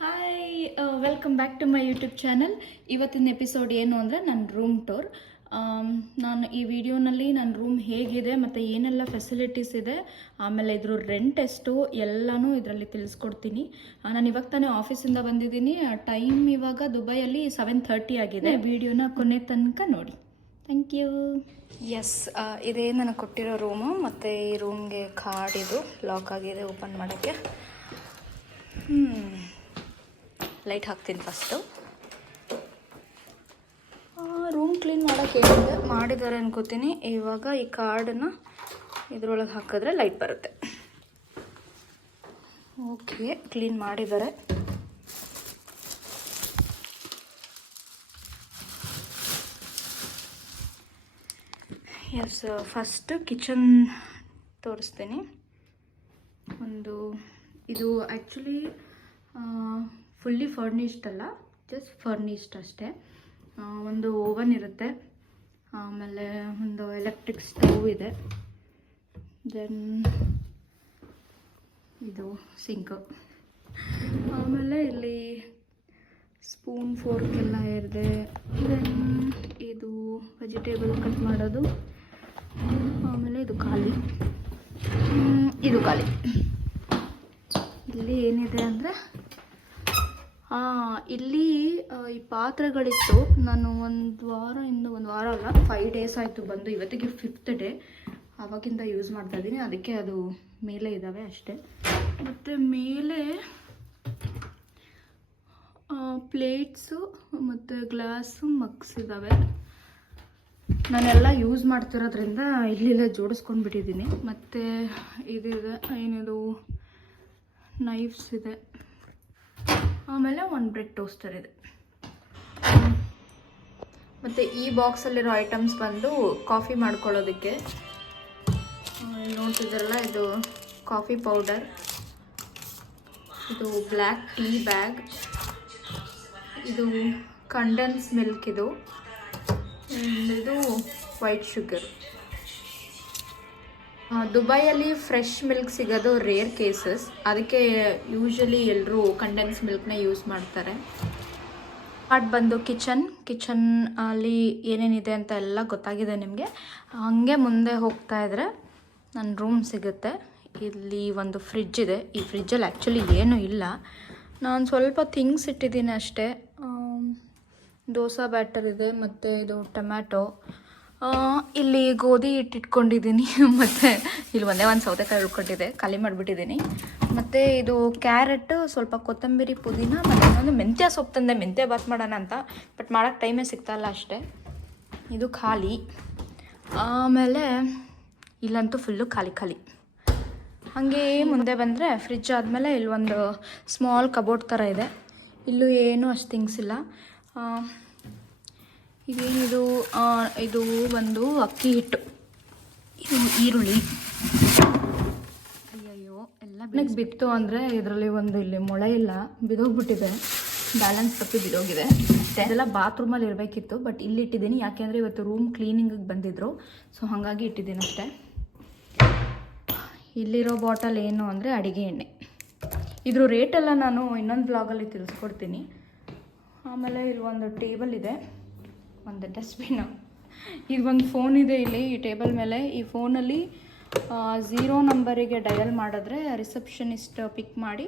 Hi welcome back to my YouTube channel. ಇವತ್ತಿನ episode ಏನು ಅಂದರೆ ನನ್ನ ರೂಮ್ ಟೂರ್. ನಾನು ಈ ವಿಡಿಯೋನಲ್ಲಿ ನನ್ನ ರೂಮ್ ಹೇಗಿದೆ ಮತ್ತು ಏನೆಲ್ಲ ಫೆಸಿಲಿಟೀಸ್ ಇದೆ, ಆಮೇಲೆ ಇದ್ರ ರೆಂಟ್ ಎಷ್ಟು ಎಲ್ಲನೂ ಇದರಲ್ಲಿ ತಿಳಿಸ್ಕೊಡ್ತೀನಿ. ನಾನು ಇವಾಗ ತಾನೇ ಆಫೀಸಿಂದ ಬಂದಿದ್ದೀನಿ. ಟೈಮ್ ಇವಾಗ ದುಬೈಯಲ್ಲಿ 7:30 ಆಗಿದೆ. ವಿಡಿಯೋನ ಕೊನೆ ತನಕ ನೋಡಿ. Thank you. ಎಸ್, ಇದೇ ನನಗೆ ಕೊಟ್ಟಿರೋ ರೂಮು. ಮತ್ತು ಈ ರೂಮ್ಗೆ ಕಾರ್ಡ್ ಇದು ಲಾಕ್ ಆಗಿದೆ ಓಪನ್ ಮಾಡೋಕ್ಕೆ. ಲೈಟ್ ಹಾಕ್ತೀನಿ ಫಸ್ಟು. ರೂಮ್ ಕ್ಲೀನ್ ಮಾಡೋಕ್ಕೆ ಮಾಡಿದ್ದಾರೆ ಅನ್ಕೋತೀನಿ. ಇವಾಗ ಈ ಕಾರ್ಡನ್ನು ಇದರೊಳಗೆ ಹಾಕಿದ್ರೆ ಲೈಟ್ ಬರುತ್ತೆ. ಓಕೆ, ಕ್ಲೀನ್ ಮಾಡಿದ್ದಾರೆ. ಎಸ್, ಫಸ್ಟ್ ಕಿಚನ್ ತೋರಿಸ್ತೀನಿ. ಇದು ಆ್ಯಕ್ಚುಲಿ ಫುಲ್ಲಿ ಫರ್ನಿಶ್ಡ್ ಅಲ್ಲ, ಜಸ್ಟ್ ಫರ್ನಿಶ್ಡ್ ಅಷ್ಟೇ. ಒಂದು ಓವನ್ ಇರುತ್ತೆ, ಆಮೇಲೆ ಒಂದು ಎಲೆಕ್ಟ್ರಿಕ್ ಸ್ಟವ್ ಇದೆ, ದೆನ್ ಇದು ಸಿಂಕು, ಆಮೇಲೆ ಇಲ್ಲಿ ಸ್ಪೂನ್ ಫೋರ್ಕ್ ಎಲ್ಲ ಇದೆ. ದೆನ್ ಇದು ವೆಜಿಟೇಬಲ್ ಕಟ್ ಮಾಡೋದು, ಆಮೇಲೆ ಇದು ಖಾಲಿ. ಇಲ್ಲಿ ಏನಿದೆ ಅಂದರೆ ಇಲ್ಲಿ ಈ ಪಾತ್ರೆಗಳಿತ್ತು. ನಾನು ಒಂದು ವಾರ ಅಲ್ಲ, 5 days ಆಯಿತು ಬಂದು. ಇವತ್ತಿಗೆ 5th ಡೇ. ಆವಾಗಿಂದ ಯೂಸ್ ಮಾಡ್ತಾ ಇದ್ದೀನಿ, ಅದಕ್ಕೆ ಅದು ಮೇಲೆ ಇದ್ದಾವೆ ಅಷ್ಟೇ. ಮತ್ತು ಮೇಲೆ ಪ್ಲೇಟ್ಸು ಮತ್ತು ಗ್ಲಾಸು ಮಗ್ಸ್ ಇದ್ದಾವೆ. ನಾನೆಲ್ಲ ಯೂಸ್ ಮಾಡ್ತಿರೋದ್ರಿಂದ ಇಲ್ಲೆಲ್ಲ ಜೋಡಿಸ್ಕೊಂಡ್ಬಿಟ್ಟಿದ್ದೀನಿ. ಮತ್ತು ಇದಿದೆ, ಏನಿದು ನೈಫ್ಸ್ ಇದೆ, ಆಮೇಲೆ ಒಂದು ಬ್ರೆಡ್ ಟೋಸ್ಟರ್ ಇದೆ. ಮತ್ತು ಈ ಬಾಕ್ಸಲ್ಲಿರೋ ಐಟಮ್ಸ್ ಬಂದು ಕಾಫಿ ಮಾಡ್ಕೊಳ್ಳೋದಕ್ಕೆ. ನೋಡ್ತಿದ್ದಾರಲ್ಲ, ಇದು ಕಾಫಿ ಪೌಡರ್, ಇದು ಬ್ಲ್ಯಾಕ್ ಟೀ ಬ್ಯಾಗ್, ಇದು ಕಂಡೆನ್ಸ್ ಮಿಲ್ಕ್, ಇದು ವೈಟ್ ಶುಗರ್. ದುಬೈಯಲ್ಲಿ ಫ್ರೆಶ್ ಮಿಲ್ಕ್ ಸಿಗೋದು ರೇರ್ ಕೇಸಸ್, ಅದಕ್ಕೆ ಯೂಶಲಿ ಎಲ್ಲರೂ ಕಂಡೆನ್ಸ್ ಮಿಲ್ಕ್ನ ಯೂಸ್ ಮಾಡ್ತಾರೆ. ಅದು ಬಂದು ಕಿಚನ್ ಅಲ್ಲಿ ಏನೇನಿದೆ ಅಂತ ಎಲ್ಲ ಗೊತ್ತಾಗಿದೆ ನಿಮಗೆ. ಹಾಗೆ ಮುಂದೆ ಹೋಗ್ತಾ ಇದ್ದರೆ ನನ್ನ ರೂಮ್ ಸಿಗುತ್ತೆ. ಇಲ್ಲಿ ಒಂದು ಫ್ರಿಡ್ಜ್ ಇದೆ. ಈ ಫ್ರಿಡ್ಜಲ್ಲಿ ಆ್ಯಕ್ಚುಲಿ ಏನೂ ಇಲ್ಲ, ನಾನು ಸ್ವಲ್ಪ ಥಿಂಗ್ಸ್ ಇಟ್ಟಿದ್ದೀನಿ ಅಷ್ಟೇ. ದೋಸೆ ಬ್ಯಾಟರ್ ಇದೆ, ಮತ್ತು ಇದು ಟೊಮ್ಯಾಟೊ, ಇಲ್ಲಿ ಗೋಧಿ ಇಟ್ಟಿಟ್ಕೊಂಡಿದ್ದೀನಿ. ಮತ್ತು ಇಲ್ಲಿ ಒಂದು ಸೌತೆಕಾಯಿ ಉಳ್ಕೊಂಡಿದೆ, ಖಾಲಿ ಮಾಡಿಬಿಟ್ಟಿದ್ದೀನಿ. ಮತ್ತು ಇದು ಕ್ಯಾರೆಟ್, ಸ್ವಲ್ಪ ಕೊತ್ತಂಬರಿ, ಪುದೀನ, ಮತ್ತು ಇನ್ನೊಂದು ಮೆಂತ್ಯ ಸೊಪ್ಪು ತಂದೆ, ಮೆಂತ್ಯ ಬಾತ್ ಮಾಡೋಣ ಅಂತ. ಬಟ್ ಮಾಡೋಕ್ಕೆ ಟೈಮೇ ಸಿಗ್ತಾಯಿಲ್ಲ ಅಷ್ಟೇ. ಇದು ಖಾಲಿ. ಆಮೇಲೆ ಇಲ್ಲಂತೂ ಫುಲ್ಲು ಖಾಲಿ. ಹಾಗೆ ಮುಂದೆ ಬಂದರೆ ಫ್ರಿಡ್ಜ್ ಆದಮೇಲೆ ಇಲ್ಲಿ ಒಂದು ಸ್ಮಾಲ್ ಕಬೋರ್ಡ್ ಥರ ಇದೆ. ಇಲ್ಲೂ ಏನೂ ಅಷ್ಟು ಥಿಂಗ್ಸ್ ಇಲ್ಲ. ಇದೇನಿದು, ಇದು ಒಂದು ಅಕ್ಕಿ ಹಿಟ್ಟು, ಇದು ಈರುಳ್ಳಿ. ಅಯ್ಯಯ್ಯೋ, ಎಲ್ಲ ಬಿತ್ತು ಅಂದರೆ ಇದರಲ್ಲಿ ಒಂದು ಇಲ್ಲಿ ಮೊಳೆ ಇಲ್ಲ, ಬಿದೋಗ್ಬಿಟ್ಟಿದೆ, ಬ್ಯಾಲೆನ್ಸ್ ತಪ್ಪಿ ಬಿದೋಗಿದೆ. ಇದೆಲ್ಲ ಬಾತ್ರೂಮಲ್ಲಿ ಇರಬೇಕಿತ್ತು, ಬಟ್ ಇಲ್ಲಿ ಇಟ್ಟಿದ್ದೀನಿ. ಯಾಕೆಂದರೆ ಇವತ್ತು ರೂಮ್ ಕ್ಲೀನಿಂಗಿಗೆ ಬಂದಿದ್ದರು, ಸೊ ಹಾಗಾಗಿ ಇಟ್ಟಿದ್ದೀನಿ ಅಷ್ಟೇ. ಇಲ್ಲಿರೋ ಬಾಟಲ್ ಏನು ಅಂದರೆ ಅಡುಗೆ ಎಣ್ಣೆ. ಇದ್ರ ರೇಟೆಲ್ಲ ನಾನು ಇನ್ನೊಂದು ಬ್ಲಾಗಲ್ಲಿ ತಿಳಿಸ್ಕೊಡ್ತೀನಿ. ಆಮೇಲೆ ಇಲ್ಲಿ ಒಂದು ಟೇಬಲ್ ಇದೆ, ಒಂದು ಡಸ್ಟ್ಬಿನ್, ಈಗ ಒಂದು ಫೋನ್ ಇದೆ ಇಲ್ಲಿ ಈ ಟೇಬಲ್ ಮೇಲೆ. ಈ ಫೋನಲ್ಲಿ 0 ನಂಬರಿಗೆ ಡಯಲ್ ಮಾಡಿದ್ರೆ ರಿಸೆಪ್ಷನಿಸ್ಟ್ ಪಿಕ್ ಮಾಡಿ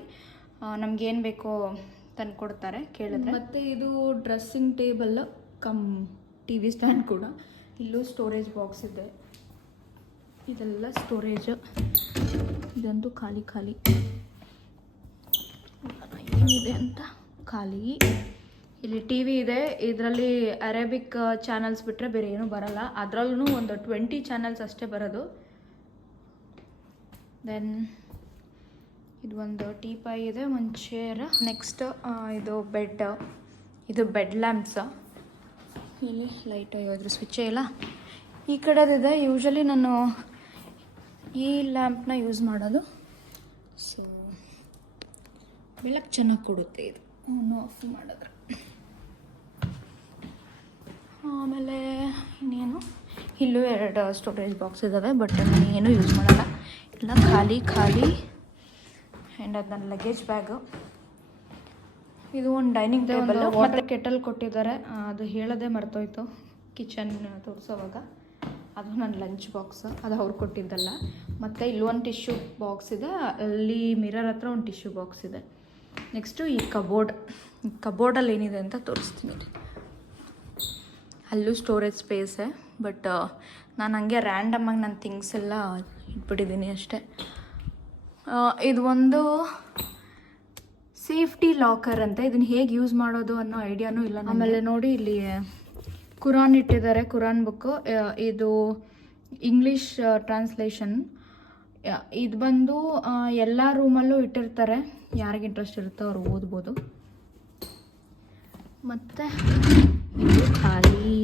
ನಮಗೇನು ಬೇಕೋ ತಂದು ಕೊಡ್ತಾರೆ ಕೇಳಿದ್ರೆ. ಮತ್ತು ಇದು dressing table come TV stand ಕೂಡ. ಇಲ್ಲೂ ಸ್ಟೋರೇಜ್ ಬಾಕ್ಸ್ ಇದೆ, ಇದೆಲ್ಲ ಸ್ಟೋರೇಜ್. ಇದಂತೂ ಖಾಲಿ ಏನಿದೆ ಅಂತ ಖಾಲಿ. ಇಲ್ಲಿ TV ಇದೆ, ಇದರಲ್ಲಿ ಅರೇಬಿಕ್ ಚಾನಲ್ಸ್ ಬಿಟ್ಟರೆ ಬೇರೆ ಏನೂ ಬರೋಲ್ಲ. ಅದರಲ್ಲೂ ಒಂದು 20 ಚಾನಲ್ಸ್ ಅಷ್ಟೇ ಬರೋದು. ದೆನ್ ಇದು ಒಂದು ಟೀಪಾಯ್ ಇದೆ, ಒಂದು ಚೇರ್. ನೆಕ್ಸ್ಟ್ ಇದು ಬೆಡ್ ಲ್ಯಾಂಪ್ಸ್. ಇಲ್ಲಿ ಲೈಟ್ ಇದ್ರ ಸ್ವಿಚ್ಚೇ ಇಲ್ಲ. ಈ ಕಡೆದಿದೆ. ಯೂಶಲಿ ನಾನು ಈ ಲ್ಯಾಂಪ್ನ ಯೂಸ್ ಮಾಡೋದು, ಸೊ ಬೆಳಕು ಚೆನ್ನಾಗಿ ಕೊಡುತ್ತೆ ಇದು ಆಫ್ ಮಾಡಿದ್ರೆ. ಆಮೇಲೆ ಇನ್ನೇನು, ಇಲ್ಲೂ 2 ಸ್ಟೋರೇಜ್ ಬಾಕ್ಸ್ ಇದ್ದಾವೆ, ಬಟ್ ನಾನು ಏನೂ ಯೂಸ್ ಮಾಡಲ್ಲ, ಎಲ್ಲ ಖಾಲಿ. ಆ್ಯಂಡ್ ಅದು ನನ್ನ ಲಗೇಜ್ ಬ್ಯಾಗು. ಇದು ಒಂದು ಡೈನಿಂಗ್ ಟೇಬಲ್, ವಾಟರ್ ಕೆಟಲ್ ಕೊಟ್ಟಿದ್ದಾರೆ. ಅದು ಹೇಳೋದೇ ಮರ್ತೋಯ್ತು ಕಿಚನ್ ತೋರಿಸೋವಾಗ. ಅದು ನನ್ನ ಲಂಚ್ ಬಾಕ್ಸ್, ಅದು ಅವ್ರು ಕೊಟ್ಟಿದ್ದಲ್ಲ. ಮತ್ತು ಇಲ್ಲೊಂದು ಟಿಶ್ಯೂ ಬಾಕ್ಸ್ ಇದೆ, ಅಲ್ಲಿ ಮಿರರ್ ಹತ್ರ ಒಂದು ಟಿಶ್ಯೂ ಬಾಕ್ಸ್ ಇದೆ. ನೆಕ್ಸ್ಟು ಈ ಕಬೋರ್ಡಲ್ಲಿ ಏನಿದೆ ಅಂತ ತೋರಿಸ್ತೀನಿ. ಅಲ್ಲೂ ಸ್ಟೋರೇಜ್ ಸ್ಪೇಸೇ, ಬಟ್ ನಾನು ಹಂಗೆ ರ್ಯಾಂಡಮಾಗಿ ನನ್ನ ಥಿಂಗ್ಸ್ ಎಲ್ಲ ಇಟ್ಬಿಟ್ಟಿದ್ದೀನಿ ಅಷ್ಟೇ. ಇದು ಒಂದು ಸೇಫ್ಟಿ ಲಾಕರ್ ಅಂತ. ಇದನ್ನು ಹೇಗೆ ಯೂಸ್ ಮಾಡೋದು ಅನ್ನೋ ಐಡಿಯಾನೂ ಇಲ್ಲ. ಆಮೇಲೆ ನೋಡಿ ಇಲ್ಲಿ ಕುರಾನ್ ಇಟ್ಟಿದ್ದಾರೆ, ಕುರಾನ್ ಬುಕ್ಕು. ಇದು ಇಂಗ್ಲೀಷ್ ಟ್ರಾನ್ಸ್ಲೇಷನ್. ಇದು ಬಂದು ಎಲ್ಲ ರೂಮಲ್ಲೂ ಇಟ್ಟಿರ್ತಾರೆ, ಯಾರಿಗೆ ಇಂಟ್ರೆಸ್ಟ್ ಇರುತ್ತೋ ಅವ್ರು ಓದ್ಬೋದು. ಮತ್ತು ಇದು ಖಾಲಿ.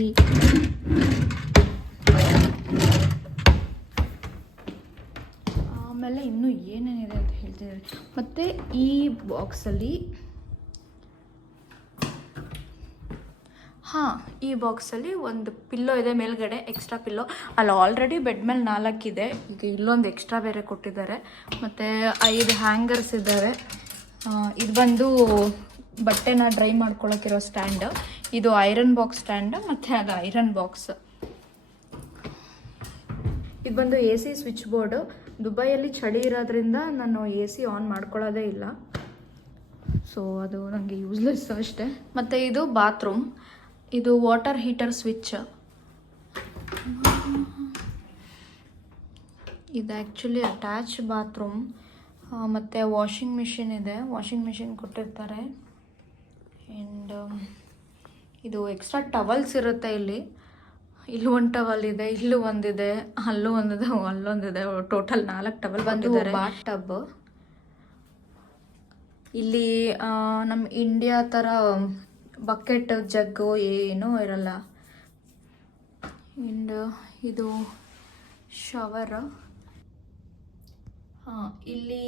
ಆಮೇಲೆ ಇನ್ನೂ ಏನೇನಿದೆ ಅಂತ ಹೇಳ್ತಿದ್ದಾರೆ. ಮತ್ತು ಈ ಬಾಕ್ಸಲ್ಲಿ ಈ ಬಾಕ್ಸಲ್ಲಿ ಒಂದು ಪಿಲ್ಲೋ ಇದೆ ಮೇಲ್ಗಡೆ, ಎಕ್ಸ್ಟ್ರಾ ಪಿಲ್ಲೋ. ಅಲ್ಲಿ ಆಲ್ರೆಡಿ ಬೆಡ್ ಮೇಲೆ 4 ಇದೆ, ಈಗ ಇಲ್ಲೊಂದು ಎಕ್ಸ್ಟ್ರಾ ಬೇರೆ ಕೊಟ್ಟಿದ್ದಾರೆ. ಮತ್ತು 5 ಹ್ಯಾಂಗರ್ಸ್ ಇದ್ದಾವೆ. ಇದು ಬಂದು ಬಟ್ಟೆನ ಡ್ರೈ ಮಾಡ್ಕೊಳ್ಳೋಕ್ಕಿರೋ ಸ್ಟ್ಯಾಂಡ್. ಇದು ಐರನ್ ಬಾಕ್ಸ್ ಸ್ಟ್ಯಾಂಡ್, ಮತ್ತು ಅದು ಐರನ್ ಬಾಕ್ಸ್. ಇದು ಬಂದು AC ಸ್ವಿಚ್ ಬೋರ್ಡು. ದುಬೈಯಲ್ಲಿ ಚಳಿ ಇರೋದ್ರಿಂದ ನಾನು AC ಆನ್ ಮಾಡ್ಕೊಳ್ಳೋದೇ ಇಲ್ಲ, ಸೊ ಅದು ನನಗೆ ಯೂಸ್ಲೆಸ್ ಅಷ್ಟೇ. ಮತ್ತು ಇದು ಬಾತ್ರೂಮ್. ಇದು ವಾಟರ್ ಹೀಟರ್ ಸ್ವಿಚ್. ಇದು ಆ್ಯಕ್ಚುಲಿ ಅಟ್ಯಾಚ್ ಬಾತ್ರೂಮ್. ಮತ್ತು ವಾಷಿಂಗ್ ಮಿಷಿನ್ ಇದೆ, ವಾಷಿಂಗ್ ಮಿಷಿನ್ ಕೊಟ್ಟಿರ್ತಾರೆ. ಆ್ಯಂಡ್ ಇದು ಎಕ್ಸ್ಟ್ರಾ ಟವಲ್ಸ್ ಇರುತ್ತೆ ಇಲ್ಲಿ. ಇಲ್ಲೂ ಒಂದು ಟವಲ್ ಇದೆ, ಇಲ್ಲೂ ಒಂದಿದೆ, ಅಲ್ಲೂ ಒಂದಿದೆ, ಅಲ್ಲೊಂದಿದೆ. ಟೋಟಲ್ 4 ಟವಲ್ ಬಂದಿದ್ದಾರೆ. ಬಾತ್ ಟಬ್. ಇಲ್ಲಿ ನಮ್ಮ ಇಂಡಿಯಾ ಥರ ಬಕೆಟ್ ಜಗ್ಗು ಏನೂ ಇರಲ್ಲ. ಆ್ಯಂಡ್ ಇದು ಶವರ್. ಇಲ್ಲಿ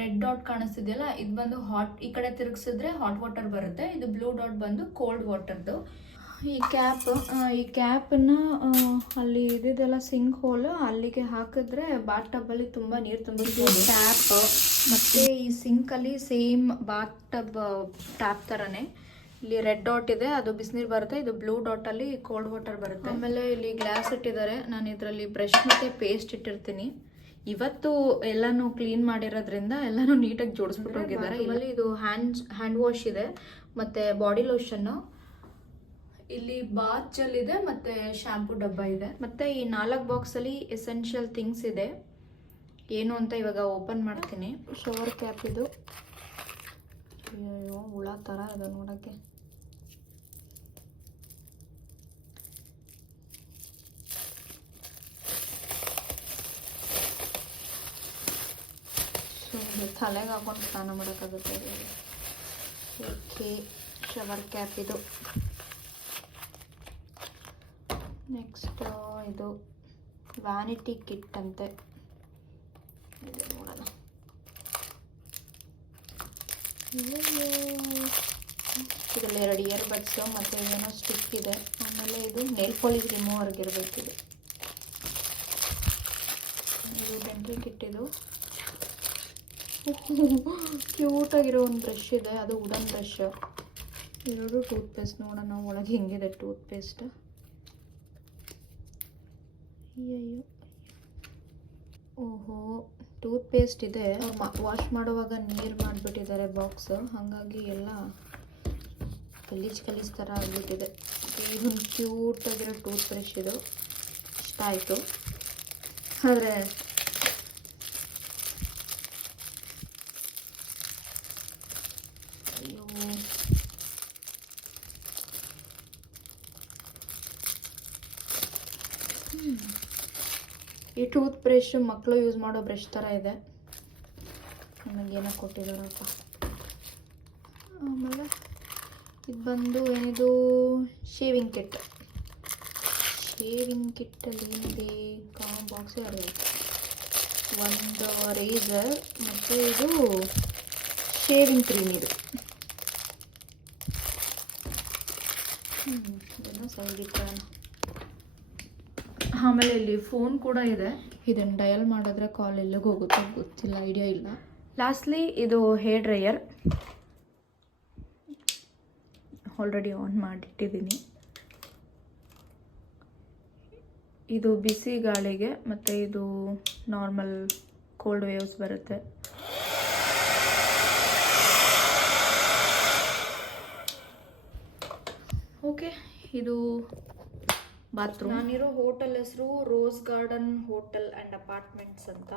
ರೆಡ್ ಡಾಟ್ ಕಾಣಿಸ್ತಿದೆಯಲ್ಲ, ಇದು ಬಂದು ಹಾಟ್. ಈ ಕಡೆ ತಿರುಗಿಸಿದ್ರೆ ಹಾಟ್ ವಾಟರ್ ಬರುತ್ತೆ. ಇದು ಬ್ಲೂ ಡಾಟ್ ಬಂದು ಕೋಲ್ಡ್ ವಾಟರ್ದು. ಈ ಕ್ಯಾಪನ್ನು ಅಲ್ಲಿ ಇದಿದೆಲ್ಲ ಸಿಂಕ್ ಹೋಲ್, ಅಲ್ಲಿಗೆ ಹಾಕಿದ್ರೆ ಬಾತ್ ಟಬ್ಬಲ್ಲಿ ತುಂಬ ನೀರು ತುಂಬಿಸ್ಬೋದು. ಟ್ಯಾಪ್ ಮತ್ತು ಈ ಸಿಂಕಲ್ಲಿ ಸೇಮ್ ಬಾತ್ ಟಬ್ ಟ್ಯಾಪ್ ಥರನೇ. ಇಲ್ಲಿ ರೆಡ್ ಡಾಟ್ ಇದೆ, ಅದು ಬಿಸಿನೀರು ಬರುತ್ತೆ. ಇದು ಬ್ಲೂ ಡಾಟಲ್ಲಿ ಕೋಲ್ಡ್ ವಾಟರ್ ಬರುತ್ತೆ. ಆಮೇಲೆ ಇಲ್ಲಿ ಗ್ಲಾಸ್ ಇಟ್ಟಿದ್ದಾರೆ. ನಾನು ಇದರಲ್ಲಿ ಬ್ರಷ್ ಮತ್ತು ಪೇಸ್ಟ್ ಇಟ್ಟಿರ್ತೀನಿ. ಇವತ್ತು ಎಲ್ಲನೂ ಕ್ಲೀನ್ ಮಾಡಿರೋದ್ರಿಂದ ಎಲ್ಲನೂ ನೀಟಾಗಿ ಜೋಡಿಸ್ಬಿಟ್ಟು ಹೋಗಿದ್ದಾರೆ. ಇಲ್ಲಿ ಇದು ಹ್ಯಾಂಡ್ ವಾಶ್ ಇದೆ, ಮತ್ತು ಬಾಡಿ ಲೋಷನ್ನು. ಇಲ್ಲಿ ಬಾತ್ ಜೆಲ್ ಇದೆ, ಮತ್ತು ಶ್ಯಾಂಪು ಡಬ್ಬ ಇದೆ. ಮತ್ತು ಈ 4 ಬಾಕ್ಸಲ್ಲಿ ಎಸೆನ್ಷಿಯಲ್ ಥಿಂಗ್ಸ್ ಇದೆ. ಏನು ಅಂತ ಇವಾಗ ಓಪನ್ ಮಾಡ್ತೀನಿ. ಶವರ್ ಕ್ಯಾಪ್ ಇದು. ಅಯ್ಯೋ ಹುಳ ಥರ ಇದೆ ನೋಡೋಕ್ಕೆ. ತಲೆಗೆ ಹಾಕೊಂಡು ಸ್ನಾನ ಮಾಡೋಕ್ಕಾಗುತ್ತೆ. ಓಕೆ, ಶವರ್ ಕ್ಯಾಪ್ ಇದು. ನೆಕ್ಸ್ಟ್ ಇದು ವ್ಯಾನಿಟಿ ಕಿಟ್ ಅಂತೆ. ಇದು ನೋಡೋಣ. ಇದರಲ್ಲಿ 2 ಇಯರ್ಬಡ್ಸು ಮತ್ತು ಏನೋ ಸ್ಟಿಕ್ ಇದೆ. ಆಮೇಲೆ ಇದು ನೇಲ್ ಪಾಲಿಶ್ ರಿಮೂವರ್ಗಿರಬೇಕಿದೆ. ಇದು ಡೆಂಟಲ್ ಕಿಟ್. ಇದು ಕ್ಯೂಟಾಗಿರೋ ಒಂದು ಬ್ರಷ್ ಇದೆ, ಅದು ವುಡನ್ ಬ್ರಷ್. 2 ಟೂತ್ಪೇಸ್ಟ್. ನೋಡೋಣ ಒಳಗೆ ಹೆಂಗಿದೆ ಟೂತ್ಪೇಸ್ಟ್. ಅಯ್ಯಯ್ಯೋ, ಓಹೋ, ಟೂತ್ಪೇಸ್ಟ್ ಇದೆ. ವಾಶ್ ಮಾಡುವಾಗ ನೀರು ಮಾಡಿಬಿಟ್ಟಿದ್ದಾರೆ ಬಾಕ್ಸ್, ಹಾಗಾಗಿ ಎಲ್ಲ ಗಲೀಜ್ ಥರ ಆಗಿಬಿಟ್ಟಿದೆ. ಇದೊಂದು ಕ್ಯೂಟಾಗಿರೋ ಟೂತ್ ಬ್ರಷ್. ಇದು ಇಷ್ಟ ಆಯಿತು. ಆದರೆ ಅಯ್ಯೋ, ಈ ಟೂತ್ ಬ್ರಷ್ ಮಕ್ಕಳು ಯೂಸ್ ಮಾಡೋ ಬ್ರಷ್ ಥರ ಇದೆ. ನಮಗೇನೋ ಕೊಟ್ಟಿದ್ದಾರಪ್ಪ. ಆಮೇಲೆ ಇದು ಬಂದು ಏನಿದು ಶೇವಿಂಗ್ ಕಿಟ್. ಶೇವಿಂಗ್ ಕಿಟ್ಟಲ್ಲಿ ಏನಿದೆ? ಬಾಕ್ಸೇ ಇರಬೇಕು. ಒಂದು ರೇಸರ್ ಮತ್ತು ಇದು ಶೇವಿಂಗ್ ಕ್ರೀಮ್. ಇದು ಇದನ್ನು ಸೈಡಿಟ್ಟೋಣ. ಆಮೇಲೆ ಇಲ್ಲಿ ಫೋನ್ ಕೂಡ ಇದೆ. ಇದನ್ನು ಡಯಲ್ ಮಾಡಿದ್ರೆ ಕಾಲ್ ಎಲ್ಲಿಗೆ ಹೋಗುತ್ತೋ ಗೊತ್ತಿಲ್ಲ, ಐಡಿಯಾ ಇಲ್ಲ. ಲಾಸ್ಟ್ಲಿ ಇದು ಹೇರ್ ಡ್ರೈಯರ್. ಆಲ್ರೆಡಿ ಆನ್ ಮಾಡಿಟ್ಟಿದ್ದೀನಿ. ಇದು ಬಿಸಿ ಗಾಳಿಗೆ ಮತ್ತು ಇದು ನಾರ್ಮಲ್ ಕೋಲ್ಡ್ ವೇವ್ಸ್ ಬರುತ್ತೆ. ಓಕೆ, ಇದು ಬಾತ್ರೂಮ್. ನಾನಿರೋ ಹೋಟೆಲ್ ಹೆಸರು rose garden hotel and apartments ಅಂತ.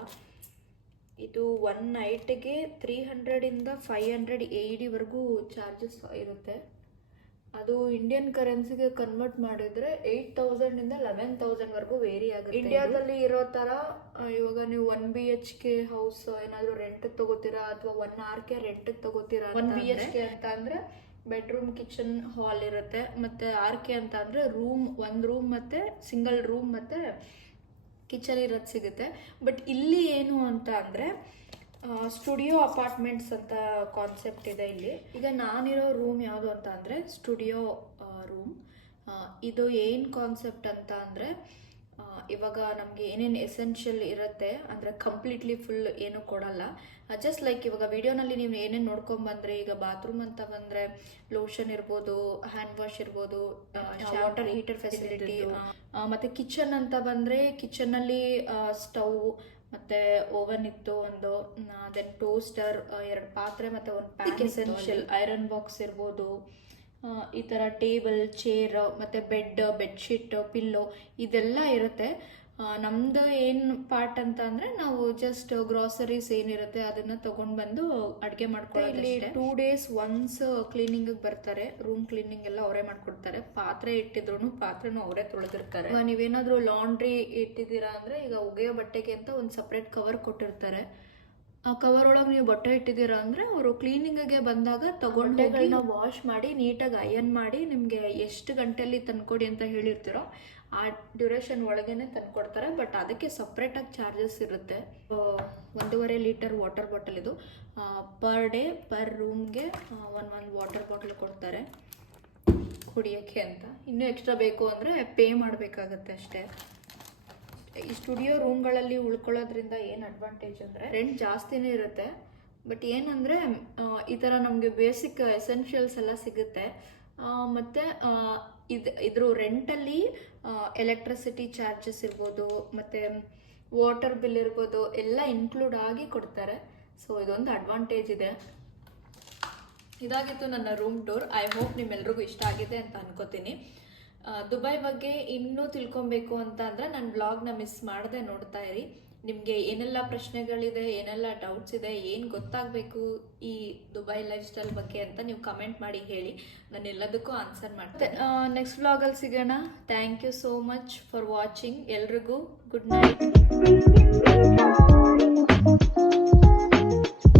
ಇದು 1 ನೈಟ್ಗೆ 300ಇಂದ 500 AEDವರೆಗೂ ಚಾರ್ಜಸ್ ಇರುತ್ತೆ. ಅದು ಇಂಡಿಯನ್ ಕರೆನ್ಸಿಗೆ ಕನ್ವರ್ಟ್ ಮಾಡಿದರೆ 8,000ಇಂದ 11,000ವರೆಗೂ ವೇರಿ ಆಗುತ್ತೆ. ಇಂಡಿಯಾದಲ್ಲಿ ಇರೋ ಥರ ಇವಾಗ ನೀವು 1 BHK ಹೌಸ್ ಏನಾದರೂ ರೆಂಟಿಗೆ ತೊಗೋತೀರಾ ಅಥವಾ 1 RK ರೆಂಟಿಗೆ ತೊಗೋತೀರಾ. 1 BHK ಅಂತ ಅಂದರೆ ಬೆಡ್ರೂಮ್, ಕಿಚನ್, ಹಾಲ್ ಇರುತ್ತೆ. ಮತ್ತು RK ಅಂತ ಅಂದರೆ ಒಂದು ರೂಮ್ ಮತ್ತು ಸಿಂಗಲ್ ರೂಮ್ ಮತ್ತು ಕಿಚನ್ ಇರೋದು ಸಿಗುತ್ತೆ. ಬಟ್ ಇಲ್ಲಿ ಏನು ಅಂತ ಅಂದರೆ ಸ್ಟುಡಿಯೋ ಅಪಾರ್ಟ್ಮೆಂಟ್ಸ್ ಅಂತ ಕಾನ್ಸೆಪ್ಟ್ ಇದೆ ಇಲ್ಲಿ. ಈಗ ನಾನಿರೋ ರೂಮ್ ಯಾವುದು ಅಂತ ಅಂದರೆ ಸ್ಟುಡಿಯೋ ರೂಮ್. ಇದು ಏನು ಕಾನ್ಸೆಪ್ಟ್ ಅಂತ ಅಂದರೆ ಇವಾಗ ನಮಗೆ ಏನೇನು ಎಸೆನ್ಷಿಯಲ್ ಇರುತ್ತೆ ಅಂದರೆ ಕಂಪ್ಲೀಟ್ಲಿ ಫುಲ್ ಏನೂ ಕೊಡಲ್ಲ. ಜಸ್ಟ್ ಲೈಕ್ ಇವಾಗ ವಿಡಿಯೋನಲ್ಲಿ ನೀವು ಏನೇನು ನೋಡ್ಕೊಂಬಂದರೆ, ಈಗ ಬಾತ್ರೂಮ್ ಅಂತ ಬಂದರೆ ಲೋಷನ್ ಇರ್ಬೋದು, ಹ್ಯಾಂಡ್ ವಾಶ್ ಇರ್ಬೋದು, ವಾಟರ್ ಹೀಟರ್ ಫೆಸಿಲಿಟಿ. ಮತ್ತು ಕಿಚನ್ ಅಂತ ಬಂದರೆ ಕಿಚನ್ನಲ್ಲಿ ಸ್ಟವ್ ಮತ್ತು ಓವನ್ ಇತ್ತು ಒಂದು, ದೆನ್ ಟೋಸ್ಟರ್, 2 ಪಾತ್ರೆ ಮತ್ತು 1 ಪ್ಯಾನ್ ಎಸೆನ್ಷಿಯಲ್, ಐರನ್ ಬಾಕ್ಸ್ ಇರ್ಬೋದು, ಈ ಥರ ಟೇಬಲ್, ಚೇರ್ ಮತ್ತು ಬೆಡ್ಶೀಟ್, ಪಿಲ್ಲೋ ಇದೆಲ್ಲ ಇರುತ್ತೆ. ನಮ್ಮದು ಏನು ಪಾರ್ಟ್ ಅಂತ ಅಂದರೆ ನಾವು ಜಸ್ಟ್ ಗ್ರಾಸರೀಸ್ ಏನಿರುತ್ತೆ ಅದನ್ನು ತೊಗೊಂಡು ಬಂದು ಅಡುಗೆ ಮಾಡ್ಕೊಳ್ಳೋದು. ಇಲ್ಲಿ 2 days ಒನ್ಸ್ ಕ್ಲೀನಿಂಗಿಗೆ ಬರ್ತಾರೆ. ರೂಮ್ ಕ್ಲೀನಿಂಗ್ ಎಲ್ಲ ಅವರೇ ಮಾಡಿಕೊಡ್ತಾರೆ. ಪಾತ್ರೆ ಇಟ್ಟಿದ್ರು ಪಾತ್ರೆನೂ ಅವರೇ ತೊಳೆದಿರ್ತಾರೆ. ನೀವೇನಾದರೂ ಲಾಂಡ್ರಿ ಇಟ್ಟಿದ್ದೀರಾ ಅಂದರೆ ಈಗ ಒಗೆಯೋ ಬಟ್ಟೆಗೆ ಅಂತ ಒಂದು ಸಪ್ರೇಟ್ ಕವರ್ ಕೊಟ್ಟಿರ್ತಾರೆ. ಆ ಕವರ್ ಒಳಗೆ ನೀವು ಬಟ್ಟೆ ಇಟ್ಟಿದ್ದೀರಾ ಅಂದರೆ ಅವರು ಕ್ಲೀನಿಂಗಿಗೆ ಬಂದಾಗ ತಗೊಂಡು ವಾಶ್ ಮಾಡಿ ನೀಟಾಗಿ ಅಯನ್ ಮಾಡಿ ನಿಮಗೆ ಎಷ್ಟು ಗಂಟೆಯಲ್ಲಿ ತಂದ್ಕೊಡಿ ಅಂತ ಹೇಳಿರ್ತೀರೋ ಆ ಡ್ಯೂರೇಷನ್ ಒಳಗೇನೆ ತಂದ್ಕೊಡ್ತಾರೆ. ಬಟ್ ಅದಕ್ಕೆ ಸಪ್ರೇಟಾಗಿ ಚಾರ್ಜಸ್ ಇರುತ್ತೆ. 1.5 ಲೀಟರ್ ವಾಟರ್ ಬಾಟಲ್ ಇದು. ಪರ್ ಡೇ ಪರ್ ರೂಮ್ಗೆ ಒಂದು ವಾಟರ್ ಬಾಟಲ್ ಕೊಡ್ತಾರೆ ಕುಡಿಯೋಕ್ಕೆ ಅಂತ. ಇನ್ನೂ ಎಕ್ಸ್ಟ್ರಾ ಬೇಕು ಅಂದರೆ ಪೇ ಮಾಡಬೇಕಾಗತ್ತೆ ಅಷ್ಟೇ. ಈ ಸ್ಟುಡಿಯೋ ರೂಮ್ಗಳಲ್ಲಿ ಉಳ್ಕೊಳ್ಳೋದ್ರಿಂದ ಏನು ಅಡ್ವಾಂಟೇಜ್ ಅಂದರೆ ರೆಂಟ್ ಜಾಸ್ತಿನೇ ಇರುತ್ತೆ. ಬಟ್ ಏನಂದರೆ ಈ ಥರ ನಮಗೆ ಬೇಸಿಕ್ ಎಸೆನ್ಷಿಯಲ್ಸ್ ಎಲ್ಲ ಸಿಗುತ್ತೆ. ಮತ್ತು ಇದ್ರ ರೆಂಟಲ್ಲಿ ಎಲೆಕ್ಟ್ರಿಸಿಟಿ ಚಾರ್ಜಸ್ ಇರ್ಬೋದು ಮತ್ತು ವಾಟರ್ ಬಿಲ್ ಇರ್ಬೋದು ಎಲ್ಲ ಇನ್ಕ್ಲೂಡ್ ಆಗಿ ಕೊಡ್ತಾರೆ. ಸೊ ಇದೊಂದು ಅಡ್ವಾಂಟೇಜ್ ಇದೆ. ಇದಾಗಿತ್ತು ನನ್ನ ರೂಮ್ ಟೂರ್. ಐ ಹೋಪ್ ನಿಮ್ಮೆಲ್ರಿಗೂ ಇಷ್ಟ ಆಗಿದೆ ಅಂತ ಅನ್ಕೋತೀನಿ. ದುಬೈ ಬಗ್ಗೆ ಇನ್ನೂ ತಿಳ್ಕೊಬೇಕು ಅಂತ ಅಂದರೆ ನನ್ನ ಬ್ಲಾಗ್ನ ಮಿಸ್ ಮಾಡದೆ ನೋಡ್ತಾ ಇರಿ. ನಿಮಗೆ ಏನೆಲ್ಲ ಪ್ರಶ್ನೆಗಳಿದೆ, ಏನೆಲ್ಲ ಡೌಟ್ಸ್ ಇದೆ, ಏನು ಗೊತ್ತಾಗಬೇಕು ಈ ದುಬೈ ಲೈಫ್ ಸ್ಟೈಲ್ ಬಗ್ಗೆ ಅಂತ ನೀವು ಕಮೆಂಟ್ ಮಾಡಿ ಹೇಳಿ. ನಾನು ಎಲ್ಲದಕ್ಕೂ ಆನ್ಸರ್ ಮಾಡ್ತೇನೆ. ನೆಕ್ಸ್ಟ್ ಬ್ಲಾಗಲ್ಲಿ ಸಿಗೋಣ. Thank you so much for watching. ಎಲ್ರಿಗೂ ಗುಡ್ ನೈಟ್.